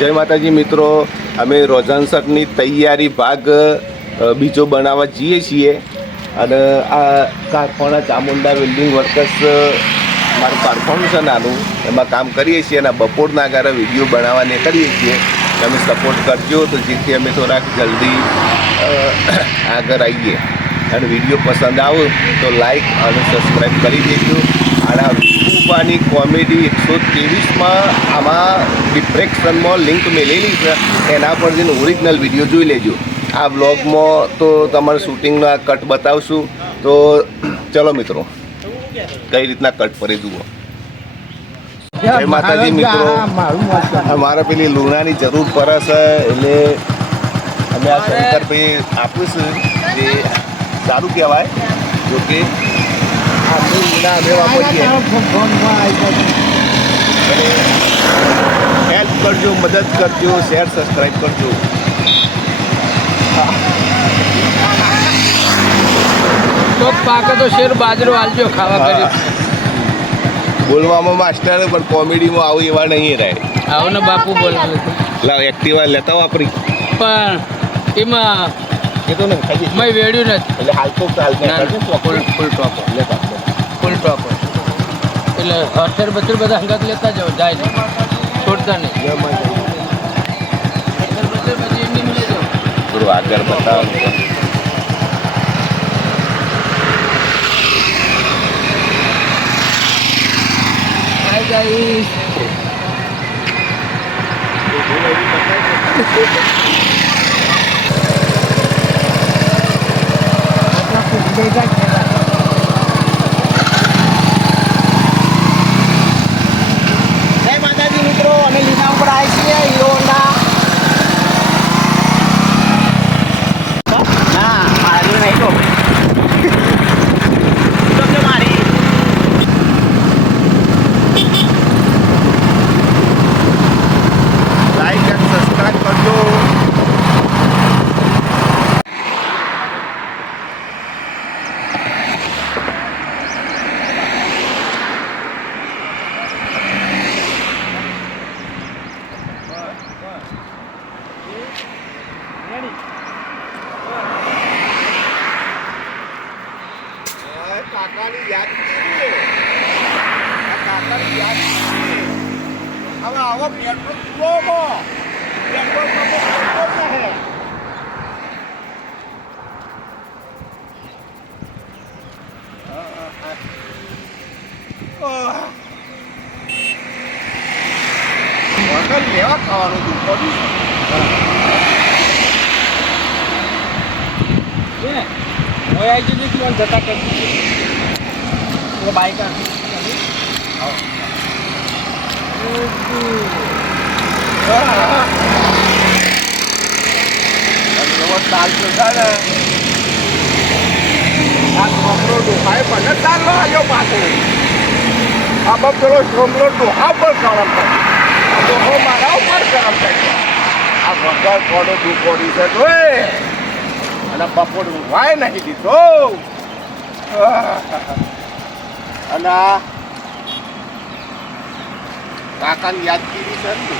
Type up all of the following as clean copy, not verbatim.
જય માતાજી મિત્રો, અમે રોઝાન્સરની તૈયારી ભાગ બીજો બનાવવા જઈએ છીએ અને આ કારખાના ચામુંડા વેલ્ડિંગ વર્કર્સ મારું કારખાનું છે નાનું, એમાં કામ કરીએ છીએ અને બપોરના ગારે વિડીયો બનાવવાને કરીએ છીએ. તમે સપોર્ટ કરજો તો જેથી અમે થોડાક જલ્દી આગળ આવીએ અને વિડીયો પસંદ આવે તો લાઈક અને સબસ્ક્રાઈબ કરી દેજો. અને રૂપાની કોમેડી 123માં આમાં ડિસ્ક્રિપ્શનમાં લિંક મેળેલી છે, એના પર જઈને ઓરિજિનલ વિડીયો જોઈ લેજો. આ બ્લોગમાં તો તમારે શૂટિંગનો આ કટ બતાવશું. તો ચલો મિત્રો, કઈ રીતના કટ પડે જુઓ. જય માતાજી મિત્રો, અમારે પેલી લુણાની જરૂર પડે છે એટલે અમે આ શંકરભાઈ આપ્યું છે, જે સારું કહેવાય. જોકે હેલ્પ કરજો, મદદ કરજો, શેર સબસ્ક્રાઈબ કરજો. તો પાકે તો શેર બાજરો આલજો ખાવા કરી. બોલવામાં માસ્ટર પણ કોમેડીમાં આવું એવા નહીં રહે. આવો ને બાપુ બોલાવે લાવ એક્ટિવા લેતા વાપરી પણ એમાં એ તો નહીં ખાઈ મેં વેડ્યું નથી. એટલે હાલ તો ચાલ ફૂલ ટોપ લેતા ફૂલ ટોપ એટલે હથેર બથેર બધા હંગાત લેતા જાઓ, જાય નહીં, છોડતા નહીં. હથેર બથેર બધી એમની લઈ જાઓ. થોડું આગળ બતાવો. જય માતાજી મિત્રો, અમે લીધા ઉપર આવી છીએ હીરો હોન્ડા. ના મારા જોડે નહીં તો તમને મારી લાઈક અને સબસ્ક્રાઈબ કરજો. કાકાની યાદ કાકાની યાદ હવે આવો પેટ્રોલ પૂરોમાં પેટ્રોલ પંપ હે. વગર લેવા ખાવાનું દુઃખ મોય આવી જતી તું જતા કરતી બાઈક ચાલતો છે ને આ સોમલો ડોહાએ મને ચાલવા આવ્યો પાછો. આ પેલો સોમલો ડોહા પર ગરમ થાય, ડોહો મારા ઉપર ગરમ થાય. આ વગર કોડો દુકોડી છે જોઈ અને બપોર વાય નહીં દીધો. અને આ કાકાની યાદગીરી છે ને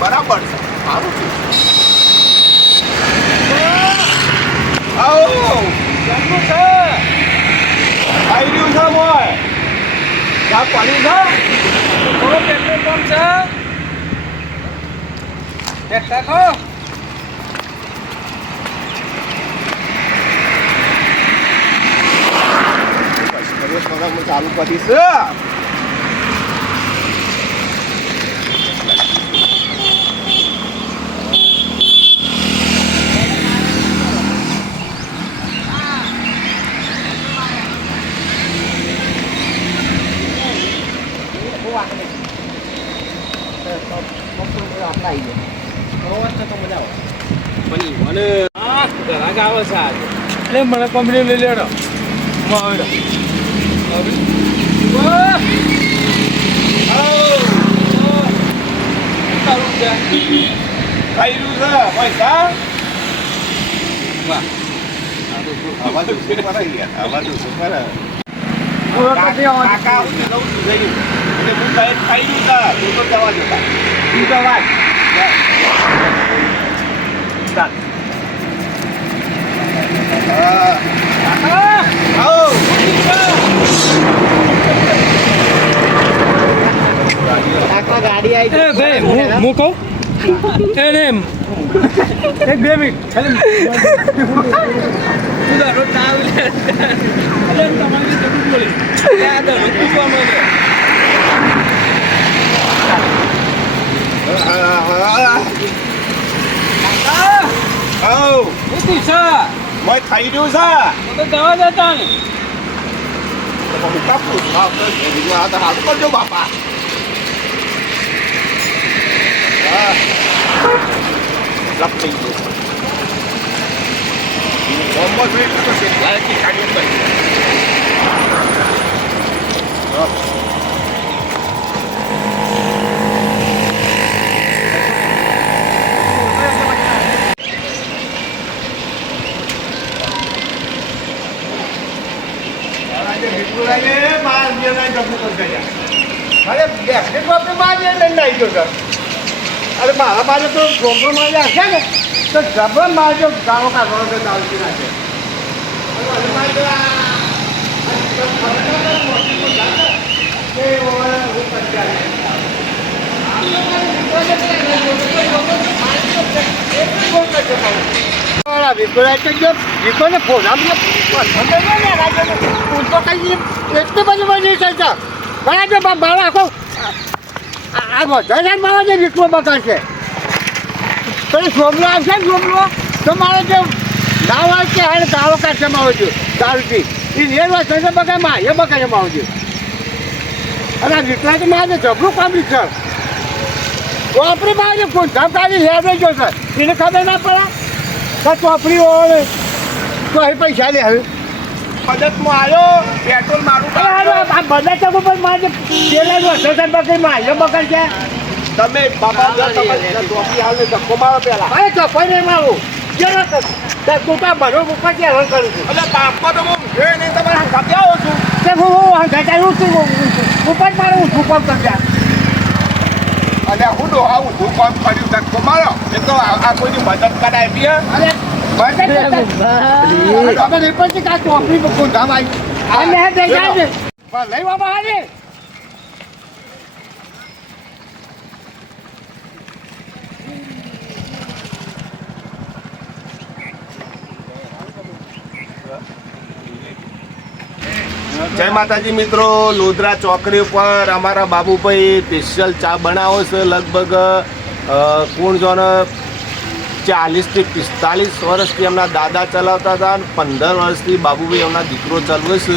બરાબર છે, સારું છે. આવો કેટલું છે આવી રહ્યું છે મોય ચા પાણી છે થોડો પેટ્રોલ પંપ છે ખો ચાલુ કરીશ. આપણે આવી જાય તો મજા આવે. પણ મને ઘરાક આવે છે આજે એટલે મને કંપની લઈ લેડો ગાડી આવી હું કહું એને એક 2 મિનિટ ખાલી દરરોજ ના આવી તમારી જરૂર બોલે ત્યાં દરરોજ પૂછવા માંગે થઈ ગયું છે તો જવા દેતા ને હાથ કરજો બાપા લપ થઈ અરે મારા બાજુ તો ગોમડો મારી હશે ને તો જબર મારજો ગાળો કાઢવાનો તો ચાલતી નાખે મારા આખો આ બધા મારા જે વિકલો બતાવશે પછી સોમલો આવશે ને સોમલો તો મારે જે નાવ આવે છે હાલ ગાળો કાઢવામાં આવે છે દારૂથી એ રેલ વાંચે બગાડમાં એ બગાડવામાં આવે છે અને આ વિકલા તો મારે જબરું કામલી છે ચોપડી મારે ધમ કાઢી લેવે જો સર એને ખબર ના પડે કે ચોપડી હોય તો એ પૈસા લે હવે મદદમાં આવ્યો પેટ્રોલ મારું બધા ચકો પર મારે પેલા વર્ષો બગડી મારે બગડ છે તમે બાપા ટોપી હાલ ધક્કો મારો પેલા અરે ચપ્પલ નહીં મારું જરા તું બરો ઉપર છે હરણ કરું છું એટલે બાપા તો હું નહીં તમારે કાપી આવો છું તે હું ઘટાડું છું ઉપર મારું ઊંધું કામ કર્યા અને હું આવું હું કામ કર્યું ધક્કો મારો એ તો આ કોઈની મદદ કરાય બી અરે તમે નહીં પડતી કાં ચોપડી ગોંધામ આવી લઈ બાબા હાલે જય માતાજી મિત્રો લોધરા ચોકડી ઉપર અમારા બાબુભાઈ સ્પેશિયલ ચા બનાવો છે લગભગ કોણ જોને 40 થી 45 વર્ષથી એમના દાદા ચલાવતા હતા અને 15 વર્ષથી બાબુભાઈ એમના દીકરો ચલાવે છે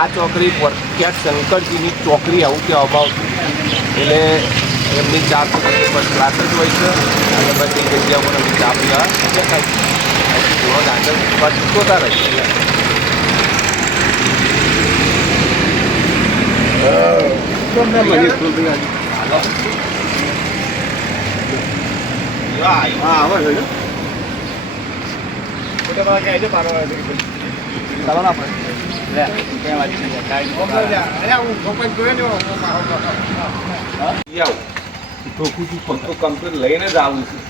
આ ચોકડી પ્રખ્યાત શંકરજીની ચોકડી આવું કે અભાવ એટલે એમની ચા તો બસ ક્લાસ જ હોય છે અને બધી જગ્યા પર એમની ચા પીવા ઘણો દાદા શીખવતા રહે છે કમ્પ્લીટ લઈને જ આવું છું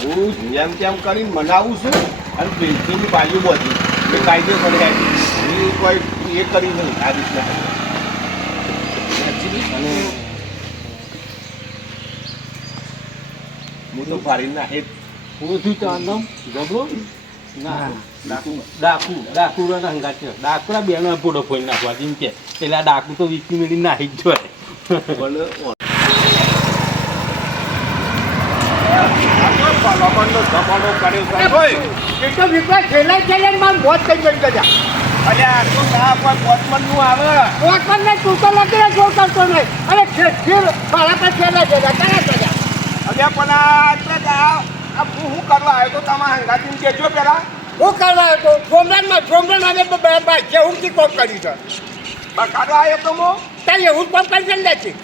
હું જેમ તેમ કરીને મનાવું છું અને પેન્સિલની બાજુ બધી એ કાયદેસર જાય એ કોઈ એ કરી નહીં આ રીતના અને હું તો ફાડી નાખે ઓછું ચાંદમ ગબરો ના ડાકુ હંગા છે ડાકુરા બેનો પોડો ફોઈ નાખવા જેમ કે એટલે આ ડાકુ તો 20 મિનિટ નાહી જ જોઈએ પણ જમાનો કર્યો વિશ્વાસ છેલ્લા મારું મોત કરી ગયું અલ્યા આ તો ના પણ પોચમનનું આવે કોટ પણ નહીં તું તો લગી જો કરતો નહીં અરે ખેર ભાડા પર ખેલા છે તારા બધા અલ્યા પણ આ હું કરવા આવ્યો તો તમારા હંગાતીને કહેજો પેલા હું કરવા હતો સોમનાથમાં આવે તો બાદ હું કી કોમ કર્યું છે બકાડો આવ્યો તો હું તારે એવું કોમ કરી નથી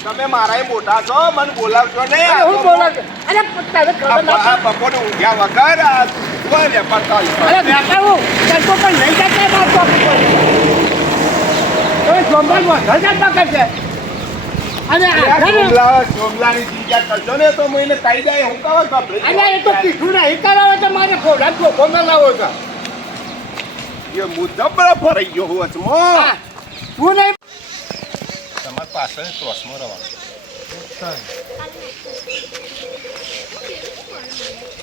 તમે મારા મોટા છો મને બોલાવજો નહીં અરે હું બોલો છું અરે તારે ખબર ના આ બપોરે ઊંઘ્યા વગર આ કોઈ વેપાર ચાલુ અરે બેટા હું ચાલતો પણ નહીં જતા બાપ તો સોમનાથમાં ઘર પકડ છે અને સોમલાની ચિંતા કરજો ને તો મને કહી જાય હું કાવા સાંભળે અરે એ તો કીધું નહીં કરાવે તો મારે ખોડા ચોખ્ખો ન લાવો છો એ મુદ્દા ફરાઈ ગયો હું વચમાં તું નહીં તમારી પાછળ ક્રોસમાં રહેવાનું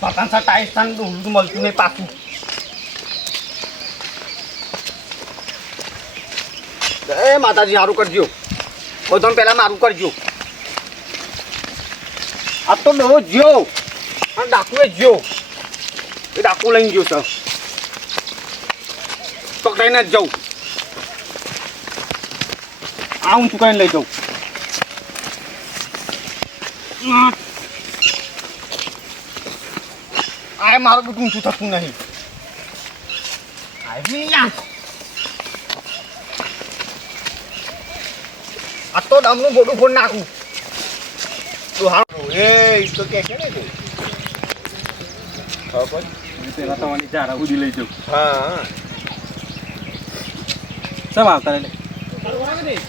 પતંગ સા ટાઈસ તન ઊંધું મળતું નહીં પાછું એ માતાજી સારું કરજો બધું પહેલાં મારું કરજો આ તો બહુ જ્યો અને ડાકુએ જ્યો એ ડાકુ લઈને ગયો સર પકડાઈને જ જાઉં આ હું ચૂકાઈને લઈ જાઉં આ મારું બધું ઊંચું થતું નહીં આ તો ડમનું બોડું ફોડ નાખું તો હા એ તો કે છે ને તું ખબર પેલા તમારી ચારા સુધી લઈ જાઉં હા સબ આવતા એટલે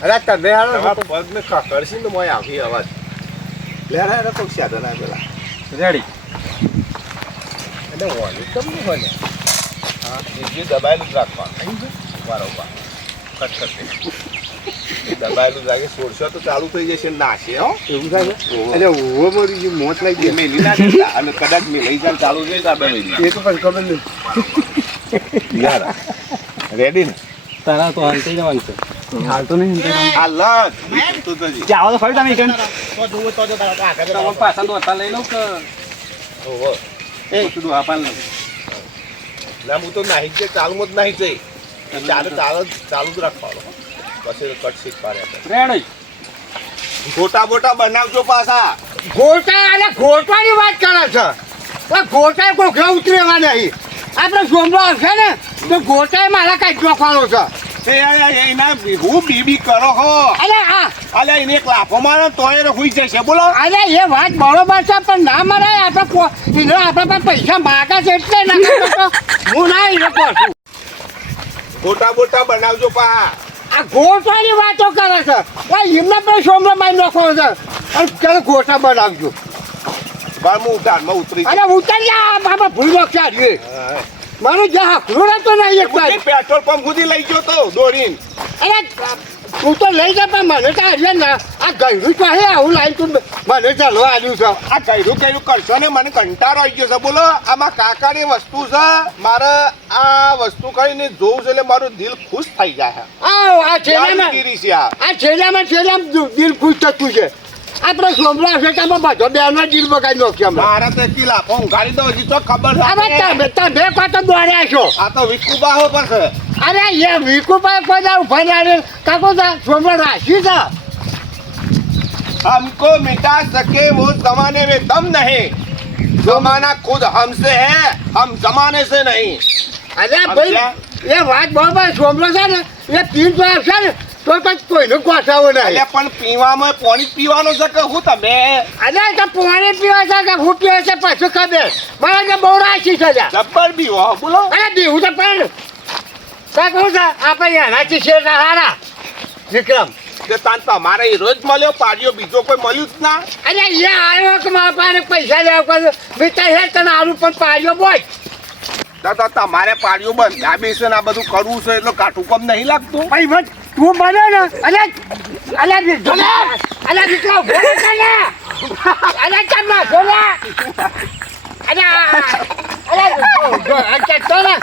અરે તમે હાલો તમારા પગ ને ખકડશે ને મોય આવી અવાજ લેરા એને કોક સાધન આ પેલા રેડી એટલે ઓલી તમને હોય હા એ દબાયેલું જ રાખવાનું બરોબર ખટખટ એ દબાયેલું લાગે સોળસો તો ચાલુ થઈ જશે નાશે હો એવું થાય એટલે ઓવો મરી ગયું મોત લઈ ગઈ મેલી ના દેતા અને કદાચ મેલી જાય ચાલુ થઈ જાય મેલી એ તો પણ ખબર નહીં યાર રેડી ને તારા તો હાલ થઈ જવાનું છે હાલ તો નહીં આ લત તું તો જી જાવ તો ફરી તમે કણ તો જુઓ તો તારા આગળ તમે પાછા તો હતા લઈ લઉં કે ઓહો એ શું આપાલ લઉં ના હું તો નાહી છે ચાલુમાં જ નાહી જઈ ચાલુ જ રાખવાનો પછી કટ શીખ પાડ્યા રેડી ગોટા બોટા બનાવજો પાછા ગોટા અને ગોટાની વાત કરે છે ગોટા કોઈ ઘર ઉતરેવા નહીં આપણે સોમલો હશે ને તો ગોટાએ મારા કાંઈ જોખવાનો છે એના હું બીબી કરો હો અરે હા અલે એને એક લાફો મારો તોય હુઈ જશે બોલો અરે એ વાત બરોબર છે પણ ના મરાય આપણે પાસે પૈસા માગા છે એટલે ના કરતો હું ના એને કહું છું ગોટા બોટા બનાવજો પા આ ગોટાની વાતો કરે છે એમને પણ સોમલો મારી નાખવાનો છે અને ચાલો ગોટા બનાવજો બાર હું ઉધારમાં ઉતરી અરે ઉતર જા બાબા ભૂલ વખત આવી મારું જે હાકલું રહેતો નહીં એક વાર પેટ્રોલ પંપ સુધી લઈ ગયો તો દોડીને અરે તું તો લઈ જા પણ મને તો આજે ને આ ગયરું તો હે આવું લાવી તું મને ચાલવા આવ્યું છે આ કયરું કરશો ને મને કંટાળો આવી ગયો છે બોલો આમાં કાકાની વસ્તુ છે મારે આ વસ્તુ કરીને જોઉં છે એટલે મારું દિલ ખુશ થઈ જાય આ છેલ્લામાં દિલ ખુશ થતું છે આપણે સોમલો હશે તો બધો બેનો દિલ બગાડી નાખ્યો મારા તો કી લાફો ઊંઘાડી દો હજી તો ખબર હવે તમે તો દોડ્યા છો આ તો વિકુબા હો પાસે અરે એ વિકુભાઈ કોઈ દાવ ફરી કાકો સોમલો રાશી છે हमको मिटा सके वो जमाने में दम नहीं जमाना खुद हमसे है हम जमाने से नहीं અરે ભાઈ એ વાત બરોબર સોમલો છે ને એ પીન તો આવશે ને તો કોઈનું કોસાવો નહીં એટલે પણ પીવામાં પાણી પીવાનું છે કે હું તમે અરે તો પાણી પીવા છે કે હું પીવા છે પાછું ખબર મારા તો બહુ રાશી છે જબ્બર પીવો બોલો અરે દીવું તો પણ કહું છે આપણે એનાથી છે હારા વિક્રમ કે તમારે એ રોજ મળ્યો પાડ્યો બીજો કોઈ મળ્યું જ ના અરે એ આવ્યો કે મારા પાસે પૈસા લેવા પડે મિત્ર હે તને આલું પણ પાડ્યો બોય દાદા તમારે પાડ્યો બંધ આ બેસે આ બધું કરવું છે એટલે કાઠું કમ નહીં લાગતું ભાઈ બસ તું બને ને અરે વિક્રમ બોલે છે ને અરે ચાલ બોલે અરે તો ને